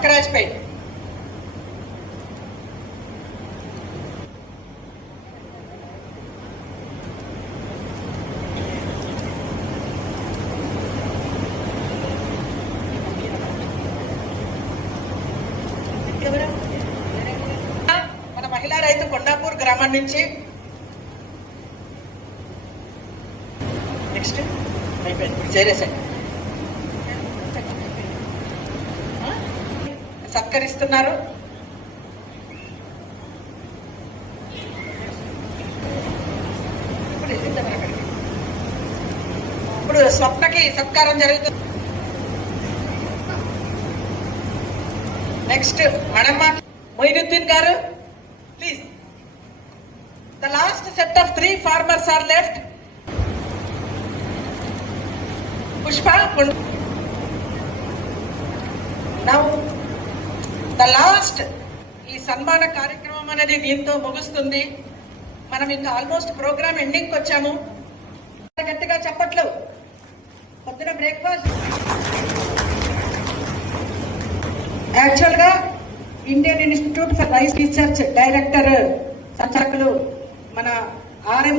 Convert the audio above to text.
బక్కరాజ్పేట్ మన మహిళా రైతు కొండాపూర్ గ్రామం నుంచి నెక్స్ట్ అయిపోయింది. ఇప్పుడు చేరేసండి సత్కరిస్తున్నారు. ఇప్పుడు స్వప్నకి సత్కారం జరుగుతుంది next మడమ్మ Moinuddin garu please the last set of three farmers are left Pushpa now the last ఈ సన్మాన కార్యక్రమం అనేది దీంతో ముగుస్తుంది. మనం ఇంకా ఆల్మోస్ట్ ప్రోగ్రామ్ ఎండింగ్కి వచ్చాము. గట్టిగా చెప్పట్లు పొద్దున బ్రేక్ఫాస్ట్. యాక్చువల్గా Indian Institute for rice research director సంచాలకులు మన ఆర్ఎం